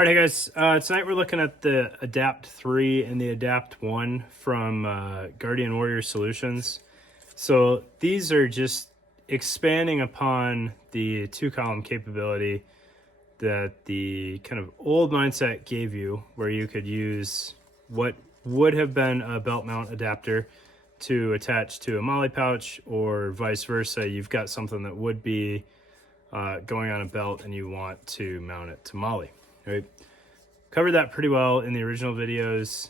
All right, hey guys. Tonight we're looking at the Adapt 3 and the Adapt 1 from Guardian Warrior Solutions. So these are just expanding upon the two-column capability that the kind of old mindset gave you, where you could use what would have been a belt mount adapter to attach to a MOLLE pouch, or vice versa. You've got something that would be going on a belt and you want to mount it to MOLLE. Right? Covered that pretty well in the original videos.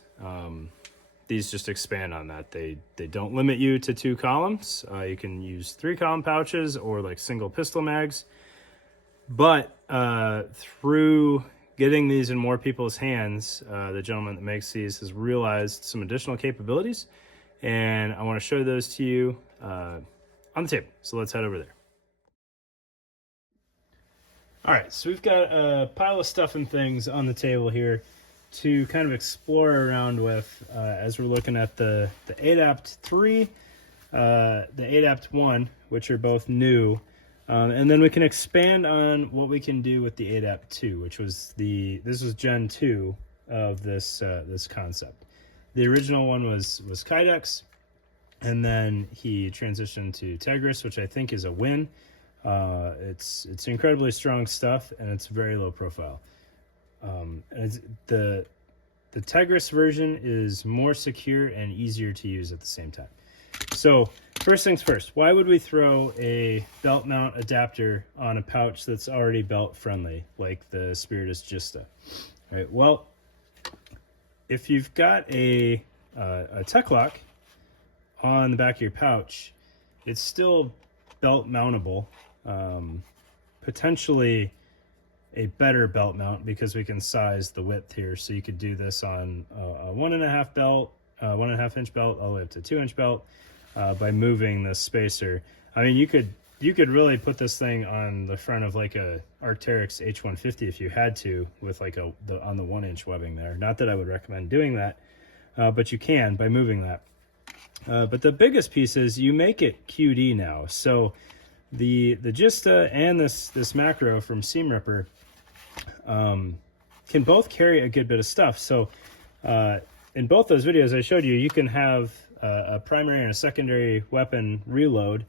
These just expand on that. They don't limit you to two columns. You can use 3-column pouches or like single pistol mags. But through getting these in more people's hands, the gentleman that makes these has realized some additional capabilities, and I want to show those to you on the table. So let's head over there. All right, so we've got a pile of stuff and things on the table here to kind of explore around with as we're looking at the Adapt 3, the Adapt 1, which are both new. And then we can expand on what we can do with the Adapt 2, which was this was Gen 2 of this this concept. The original one was Kydex, and then he transitioned to Tigris, which I think is a win. It's incredibly strong stuff, and it's very low profile. And the Tigris version is more secure and easier to use at the same time. So first things first, why would we throw a belt mount adapter on a pouch that's already belt friendly, like the Spiritus Gista? All right, well, if you've got a tech lock on the back of your pouch, it's still belt mountable. Potentially a better belt mount, because we can size the width here. So you could do this on a 1.5 belt, 1.5 inch belt, all the way up to 2-inch belt, by moving the spacer. I mean, you could really put this thing on the front of like a Arc'teryx H150 if you had to, with like on the 1-inch webbing there. Not that I would recommend doing that, but you can by moving that. But the biggest piece is you make it QD now. So the Gista and this macro from Seam Ripper can both carry a good bit of stuff. So in both those videos I showed you, you can have a primary and a secondary weapon reload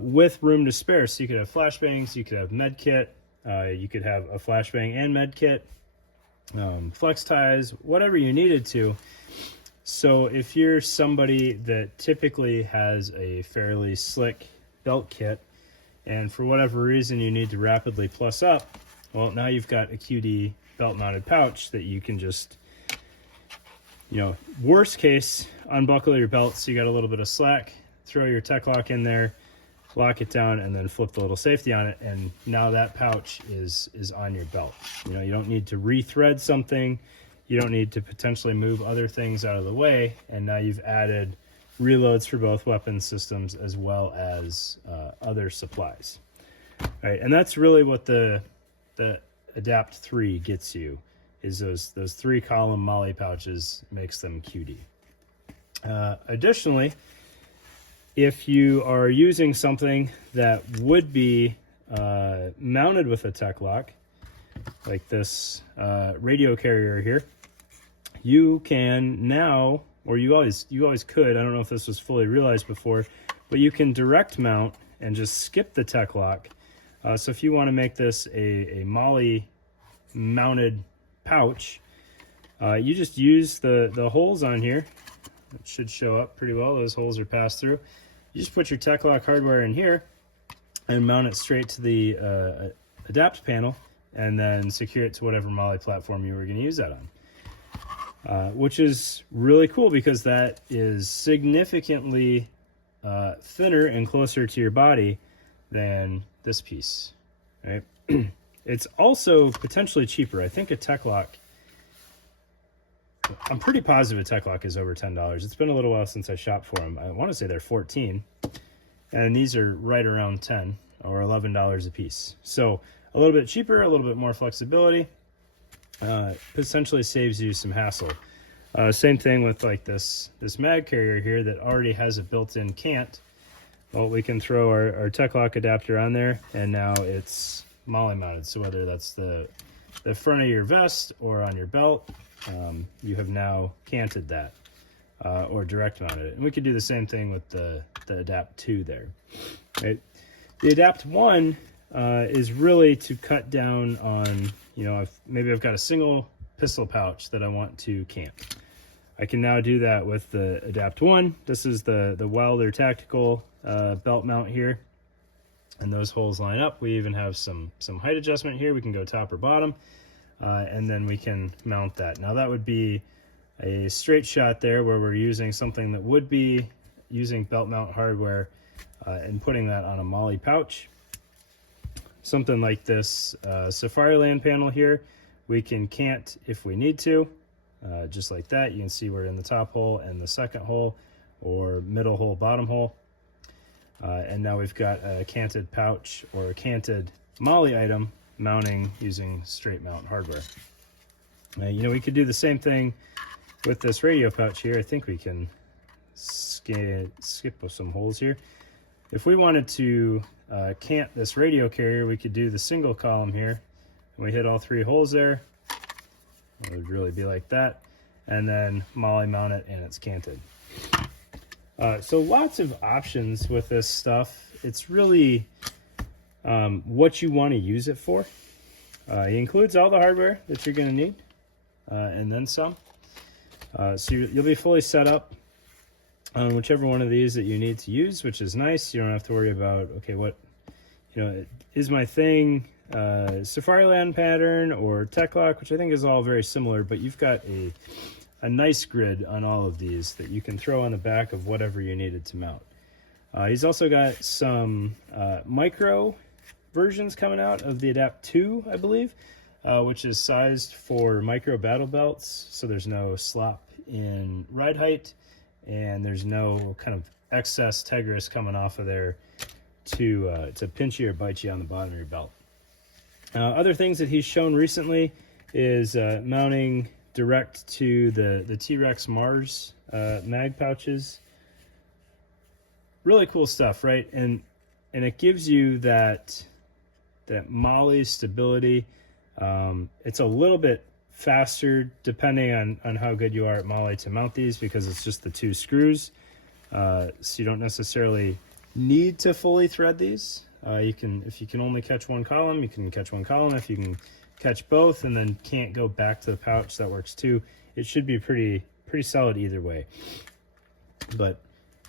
with room to spare. So you could have flashbangs, you could have med kit, you could have a flashbang and med kit, flex ties, whatever you needed to. So if you're somebody that typically has a fairly slick belt kit, and for whatever reason you need to rapidly plus up, well, now you've got a QD belt mounted pouch that you can just, worst case, unbuckle your belt so you got a little bit of slack, throw your tech lock in there, lock it down, and then flip the little safety on it, and now that pouch is on your belt. You don't need to rethread something, you don't need to potentially move other things out of the way, and now you've added reloads for both weapon systems as well as other supplies. All right, and that's really what the Adapt 3 gets you, is those 3-column MOLLE pouches, makes them QD. Additionally, if you are using something that would be mounted with a tech lock, like this radio carrier here, you can now, or you always could, I don't know if this was fully realized before, but you can direct mount and just skip the tech lock. So if you want to make this a MOLLE mounted pouch, you just use the holes on here. It should show up pretty well. Those holes are passed through. You just put your tech lock hardware in here and mount it straight to the Adapt panel, and then secure it to whatever MOLLE platform you were going to use that on. Which is really cool, because that is significantly thinner and closer to your body than this piece, right? It's also potentially cheaper. I think a tech lock, I'm pretty positive a tech lock is over $10. It's been a little while since I shopped for them. I want to say they're $14, and these are right around $10 or $11 a piece. So a little bit cheaper, a little bit more flexibility. Potentially saves you some hassle. Same thing with like this mag carrier here that already has a built-in cant. Well, we can throw our tech lock adapter on there, and now it's MOLLE mounted. So whether that's the the front of your vest or on your belt, you have now canted that or direct mounted it. And we could do the same thing with the Adapt 2 there. Right? The Adapt 1 is really to cut down on, if maybe I've got a single pistol pouch that I want to camp. I can now do that with the Adapt 1. This is the Wilder Tactical belt mount here. And those holes line up. We even have some height adjustment here. We can go top or bottom. And then we can mount that. Now that would be a straight shot there where we're using something that would be using belt mount hardware and putting that on a MOLLE pouch. Something like this Safariland panel here, we can cant if we need to, just like that. You can see we're in the top hole and the second hole, or middle hole, bottom hole. And now we've got a canted pouch or a canted MOLLE item mounting using straight mount hardware. We could do the same thing with this radio pouch here. I think we can skip some holes here. If we wanted to cant this radio carrier, we could do the single column here. And we hit all 3 holes there. It would really be like that. And then MOLLE mount it and it's canted. So lots of options with this stuff. It's really what you want to use it for. It includes all the hardware that you're going to need and then some. So you'll be fully set up on whichever one of these that you need to use, which is nice. You don't have to worry about, okay, what, is my thing Safariland pattern or Tech-Lock, which I think is all very similar, but you've got a nice grid on all of these that you can throw on the back of whatever you needed to mount. He's also got some micro versions coming out of the Adapt 2, I believe, which is sized for micro battle belts, so there's no slop in ride height, and there's no kind of excess Tegris coming off of there to pinch you or bite you on the bottom of your belt. Other things that he's shown recently is mounting direct to the T-Rex Mars mag pouches. Really cool stuff, right? And it gives you that MOLLE stability. It's a little bit faster depending on how good you are at MOLLE to mount these, because it's just the 2 screws. So you don't necessarily need to fully thread these. If you can only catch one column, you can catch one column. If you can catch both and then can't go back to the pouch, that works too. It should be pretty solid either way. But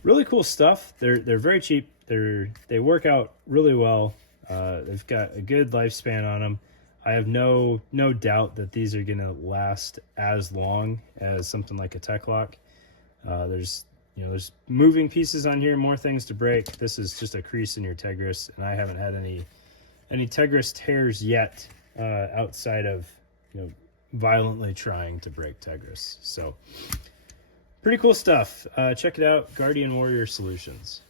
really cool stuff. They're very cheap. They work out really well. They've got a good lifespan on them. I have no doubt that these are going to last as long as something like a Tech-Lock. There's moving pieces on here, more things to break. This is just a crease in your Tegris, and I haven't had any Tegris tears yet, outside of violently trying to break Tegris. So pretty cool stuff. Check it out, Guardian Warrior Solutions.